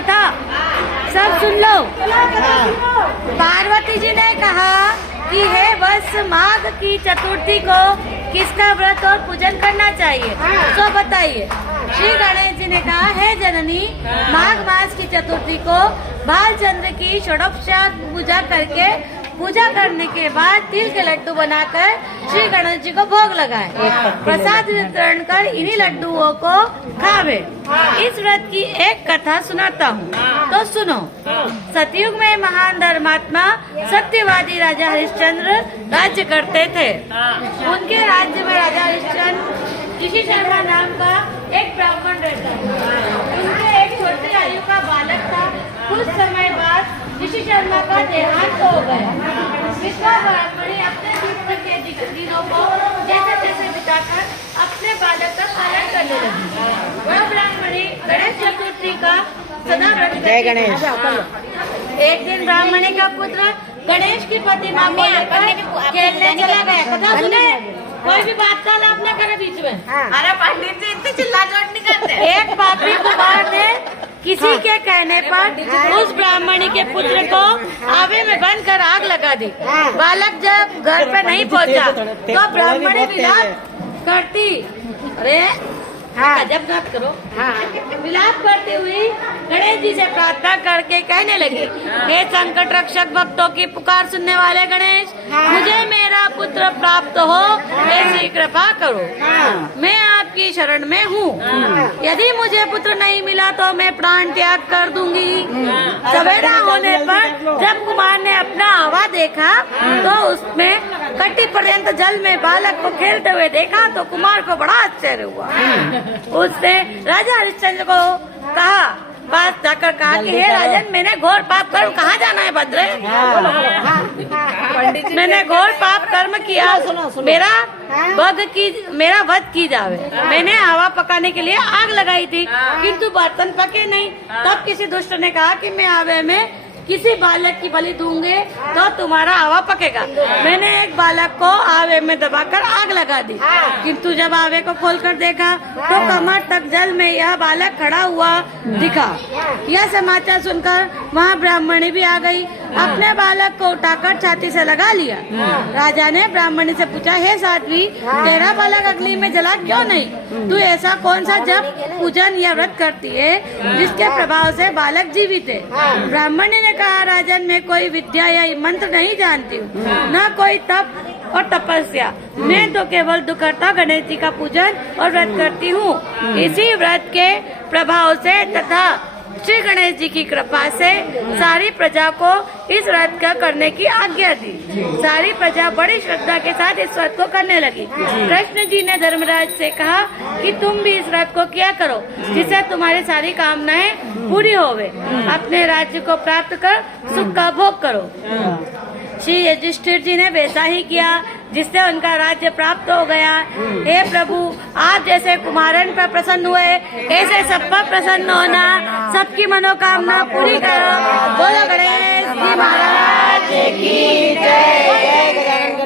कथा सब सुन लो। पार्वती जी ने कहा कि हे बस माघ की चतुर्थी को किसका व्रत और पूजन करना चाहिए, तो बताइए। श्री गणेश जी ने कहा, हे जननी, माघ मास की चतुर्थी को बालचंद्र की षोडशोपचार पूजा करके पूजा करने के बाद तिल के लड्डू बनाकर श्री गणेश जी को भोग लगाए, प्रसाद वितरण कर इन्हीं लड्डुओं को खावे। इस व्रत की एक कथा सुनाता हूँ, तो सुनो। सतयुग में महान धर्मात्मा सत्यवादी राजा हरिश्चंद्र राज्य करते थे। उनके राज्य में राजा हरिश्चंद्र ऋषि शर्मा नाम का एक ब्राह्मण रहता था। उनके एक छोटी आयु का बालक था। कुछ समय बाद ऋषि शर्मा का देहांत हो गया। विधवा ब्राह्मणी अपने दुख के दिनों को जैसे तैसे बिताकर अपने बालक का पालन करने लगी। वह ब्राह्मणी गणेश चतुर्थी का सदा व्रत करती। एक दिन ब्राह्मणी का पुत्र गणेश की प्रतिमा को लेकर खेलने चला गया। कथा सुने, कोई भी बात का लाभ न करे बीच में। अरे पंडित जी इतने चिल्ला चोट नहीं करते। एक पापी कुमार ने किसी के कहने पर उस ब्राह्मणी के पुत्र को आवे में बंद कर आग लगा दी। बालक जब घर पे नहीं पहुंचा तो ब्राह्मणी विलाप करती, अरे जब मत करो, विलाप करती हुई गणेश जी से प्रार्थना करके कहने लगी, हे संकट रक्षक, भक्तों की पुकार सुनने वाले गणेश, मुझे मेरा पुत्र प्राप्त हो ऐसी कृपा करो। मैं आपकी शरण में हूँ। यदि मुझे पुत्र नहीं मिला तो मैं प्राण त्याग कर दूंगी। सवेरा होने पर जब कुमार ने अपना आवा देखा तो उसमें कटी पर्यंत जल में बालक को खेलते हुए देखा तो कुमार को बड़ा आश्चर्य हुआ। उसने राजा हरिश्चंद्र को कहा, पास जाकर कहा कि हे राजन, मैंने घोर पाप कर्म, कहाँ जाना है भद्रे? मैंने घोर पाप कर्म किया, मेरा वध की जावे। मैंने हवा पकाने के लिए आग लगाई थी किंतु बर्तन पके नहीं। तब किसी दुष्ट ने कहा कि मैं आवे में किसी बालक की बलि दूंगे तो तुम्हारा आवा पकेगा। मैंने एक बालक को आवे में दबाकर आग लगा दी, किंतु जब आवे को खोलकर देखा तो कमर तक जल में यह बालक खड़ा हुआ दिखा। यह समाचार सुनकर वहाँ ब्राह्मणी भी आ गई। अपने बालक को उठाकर छाती से लगा लिया। राजा ने ब्राह्मणी से पूछा, हे साध्वी, तेरा बालक अग्नि में जला क्यों नहीं? तू ऐसा कौन सा जप, पूजन या व्रत करती है जिसके प्रभाव से बालक जीवित है? ब्राह्मणी ने कहा, राजन, मैं कोई विद्या या मंत्र नहीं जानती हूँ, न कोई तप और तपस्या। मैं तो केवल दुखहर्ता गणेश जी का पूजन और व्रत करती हूँ। इसी व्रत के प्रभाव से तथा श्री गणेश जी की कृपा से सारी प्रजा को इस व्रत का करने की आज्ञा दी। सारी प्रजा बड़ी श्रद्धा के साथ इस व्रत को करने लगी। कृष्ण जी ने धर्मराज से कहा कि तुम भी इस व्रत को किया करो, जिससे तुम्हारी सारी कामनाएं पूरी होवे। अपने राज्य को प्राप्त कर सुख का भोग करो। श्री युधिष्ठिर जी ने वैसा ही किया, जिससे उनका राज्य प्राप्त हो गया। हे प्रभु, आप जैसे कुमारन पर प्रसन्न हुए ऐसे सब पर प्रसन्न होना, सबकी मनोकामना पूरी करो। बोलो गणेश जी महाराज की जय।